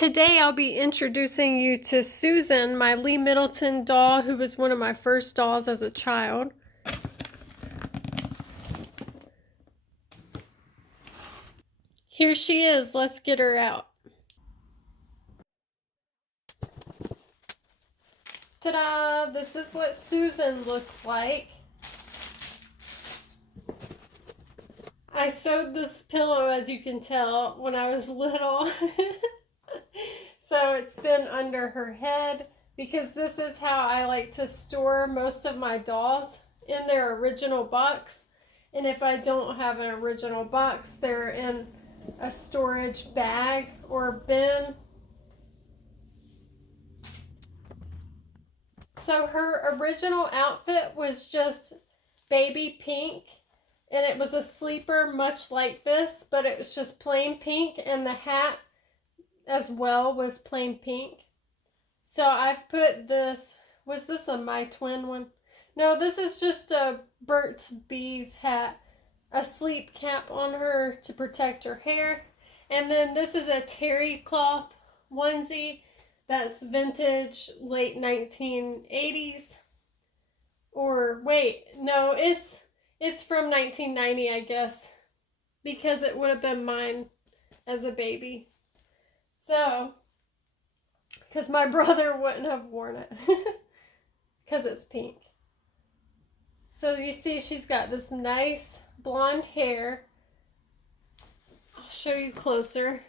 Today I'll be introducing you to Susan, my Lee Middleton doll, who was one of my first dolls as a child. Here she is. Let's get her out. Ta-da! This is what Susan looks like. I sewed this pillow, as you can tell, when I was little. So it's been under her head because this is how I like to store most of my dolls, in their original box. And if I don't have an original box, they're in a storage bag or bin. So her original outfit was just baby pink, and it was a sleeper much like this, but it was just plain pink, and the hat as well was plain pink. So I've put this, was this a My Twin one? No, this is just a Burt's Bees hat, a sleep cap on her to protect her hair. And then this is a terry cloth onesie that's vintage, late 1980s. Or wait, no, it's from 1990, I guess, because it would have been mine as a baby. So, because my brother wouldn't have worn it, because it's pink. So you see she's got this nice blonde hair. I'll show you closer.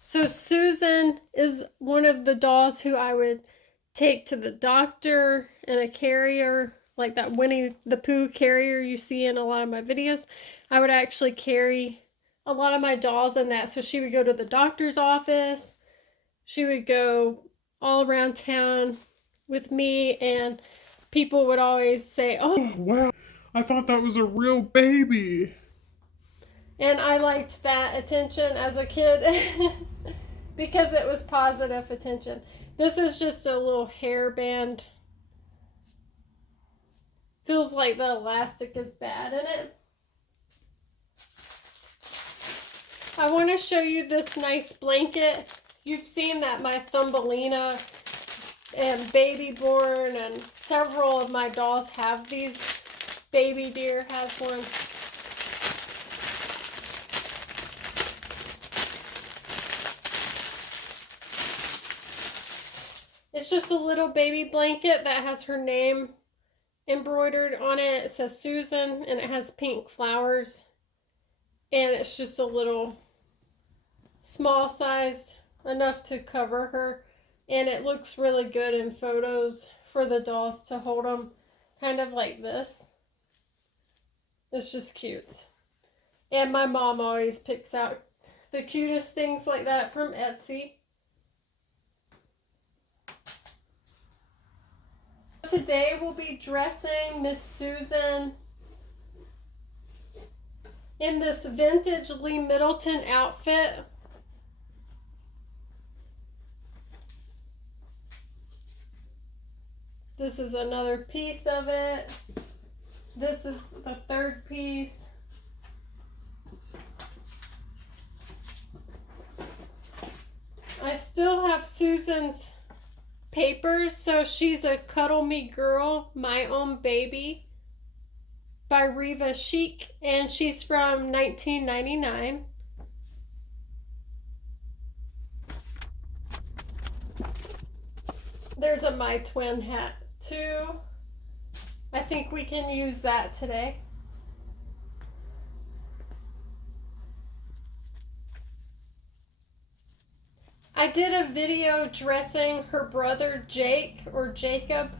So Susan is one of the dolls who I would take to the doctor in a carrier, like that Winnie the Pooh carrier you see in a lot of my videos. I would actually carry a lot of my dolls in that. So she would go to the doctor's office. She would go all around town with me, and people would always say, "Oh, wow, I thought that was a real baby." And I liked that attention as a kid because it was positive attention. This is just a little hairband. Feels like the elastic is bad in it. I want to show you this nice blanket. You've seen that my Thumbelina and Baby Born and several of my dolls have these. Baby Deer has one. It's just a little baby blanket that has her name embroidered on it. It says Susan, and it has pink flowers. And it's just a little small size, enough to cover her. And it looks really good in photos for the dolls to hold them kind of like this. It's just cute. And my mom always picks out the cutest things like that from Etsy. Today we'll be dressing Miss Susan in this vintage Lee Middleton outfit. This is another piece of it. This is the third piece. I still have Susan's papers, so she's a Cuddle Me Girl, My Own Baby by Reva Chic, and she's from 1999. There's a My Twin hat too. I think we can use that today. I did a video dressing her brother Jake, or Jacob.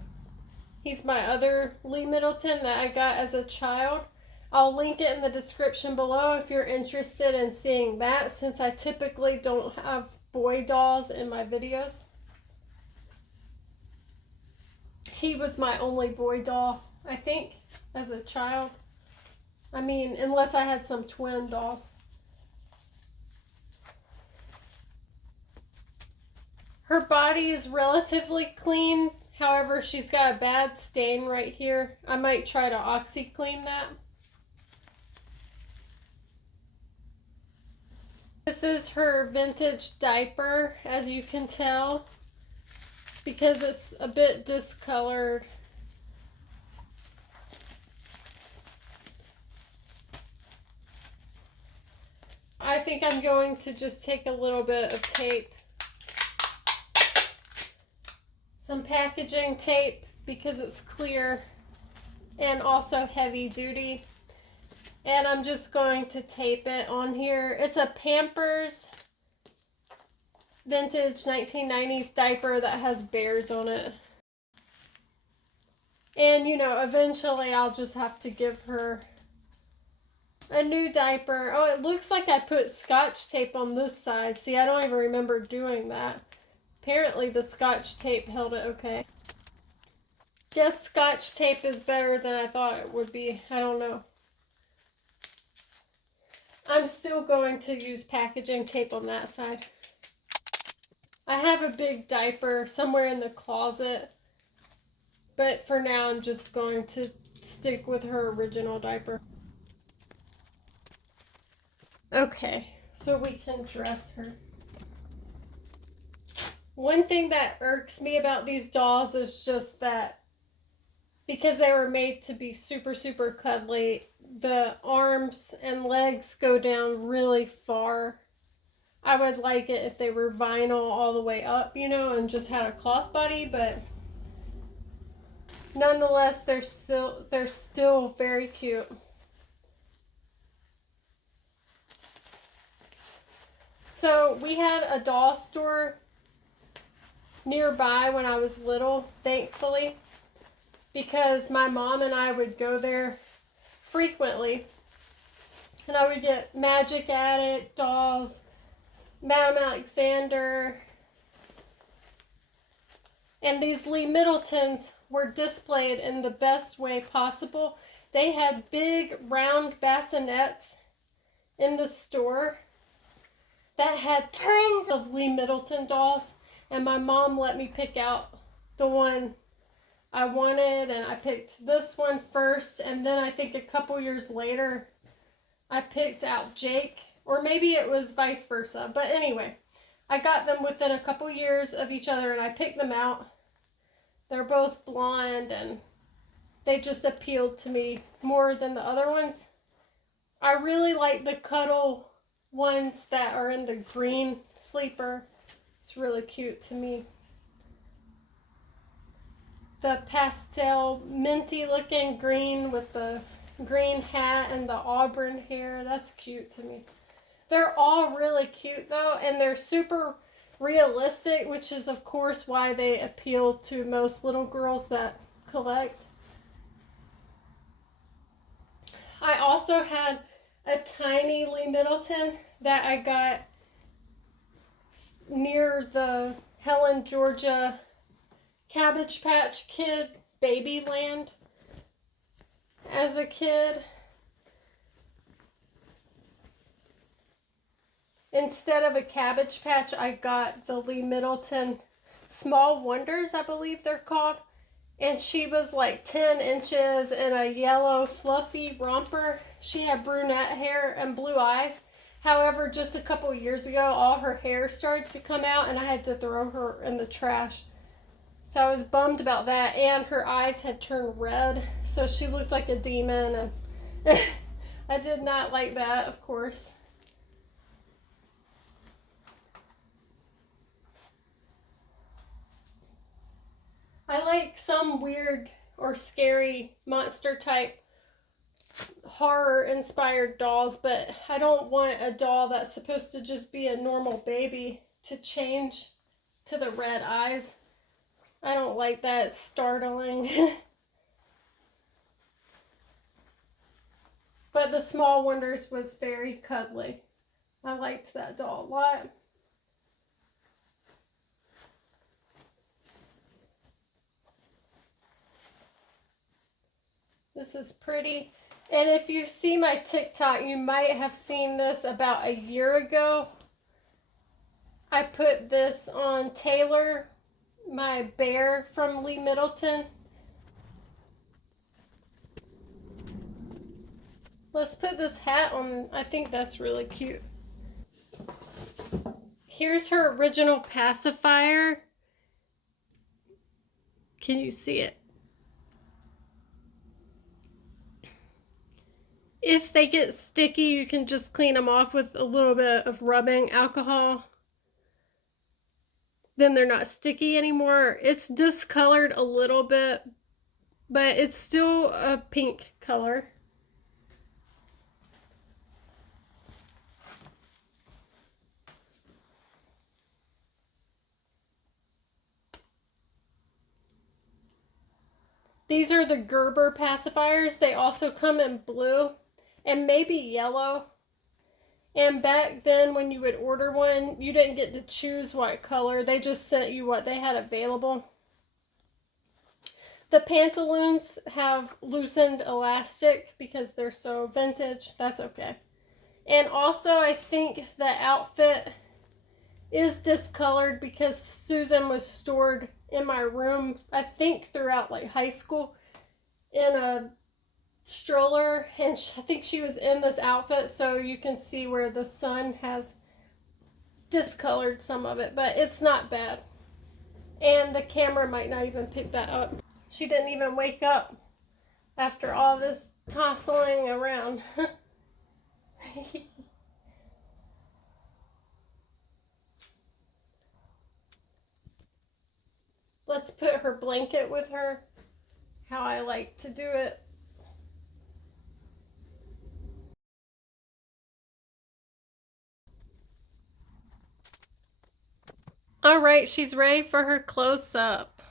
He's my other Lee Middleton that I got as a child. I'll link it in the description below if you're interested in seeing that, since I typically don't have boy dolls in my videos. He was my only boy doll, I think, as a child. I mean, unless I had some twin dolls. Her body is relatively clean. However, she's got a bad stain right here. I might try to OxyClean that. This is her vintage diaper, as you can tell, because it's a bit discolored. I think I'm going to just take a little bit of tape, some packaging tape, because it's clear and also heavy duty. And I'm just going to tape it on here. It's a Pampers vintage 1990s diaper that has bears on it. And, you know, eventually I'll just have to give her a new diaper. Oh, it looks like I put Scotch tape on this side. See, I don't even remember doing that. Apparently the Scotch tape held it okay. Guess Scotch tape is better than I thought it would be. I don't know. I'm still going to use packaging tape on that side. I have a big diaper somewhere in the closet, but for now I'm just going to stick with her original diaper. Okay, so we can dress her. One thing that irks me about these dolls is just that because they were made to be super, super cuddly, the arms and legs go down really far. I would like it if they were vinyl all the way up, you know, and just had a cloth body, but nonetheless, they're still very cute. So we had a doll store nearby when I was little, thankfully, because my mom and I would go there frequently, and I would get Magic Attic dolls, Madame Alexander, and these Lee Middletons were displayed in the best way possible. They had big round bassinets in the store that had tons of Lee Middleton dolls, and my mom let me pick out the one I wanted, and I picked this one first, and then I think a couple years later I picked out Jake, or maybe it was vice versa, but anyway, I got them within a couple years of each other and I picked them out. They're both blonde and they just appealed to me more than the other ones. I really like the cuddle ones that are in the green sleeper. It's really cute to me. The pastel minty looking green with the green hat and the auburn hair, that's cute to me. They're all really cute though, and they're super realistic, which is of course why they appeal to most little girls that collect. I also had a tiny Lee Middleton that I got near the Helen, Georgia Cabbage Patch Kid Babyland as a kid. Instead of a Cabbage Patch, I got the Lee Middleton Small Wonders, I believe they're called. And she was like 10 inches in a yellow fluffy romper. She had brunette hair and blue eyes. However, just a couple years ago, all her hair started to come out and I had to throw her in the trash. So I was bummed about that, and her eyes had turned red, so she looked like a demon, and I did not like that, of course. I like some weird or scary monster type horror inspired dolls, but I don't want a doll that's supposed to just be a normal baby to change to the red eyes. I don't like that. It's startling. But the Small Wonders was very cuddly. I liked that doll a lot. This is pretty. And if you see my TikTok, you might have seen this about a year ago. I put this on Taylor, my bear from Lee Middleton. Let's put this hat on. I think that's really cute. Here's her original pacifier. Can you see it? If they get sticky, you can just clean them off with a little bit of rubbing alcohol. Then they're not sticky anymore. It's discolored a little bit, but it's still a pink color. These are the Gerber pacifiers. They also come in blue and maybe yellow. And back then when you would order one, you didn't get to choose what color. They just sent you what they had available. The pantaloons have loosened elastic because they're so vintage. That's okay. And also I think the outfit is discolored because Susan was stored in my room, I think throughout like high school, in a stroller, and I think she was in this outfit, so you can see where the sun has discolored some of it, but it's not bad. And the camera might not even pick that up. She didn't even wake up after all this tossing around. Let's put her blanket with her, how I like to do it. All right, she's ready for her close-up.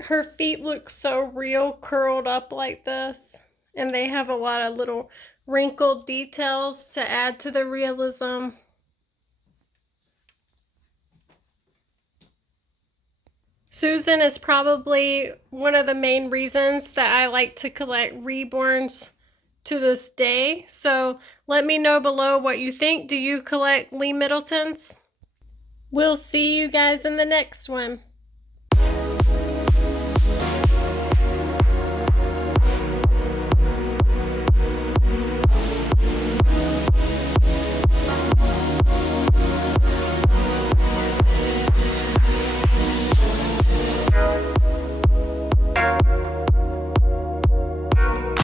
Her feet look so real curled up like this, and they have a lot of little wrinkled details to add to the realism. Susan is probably one of the main reasons that I like to collect Reborns to this day. So let me know below what you think. Do you collect Lee Middletons? We'll see you guys in the next one.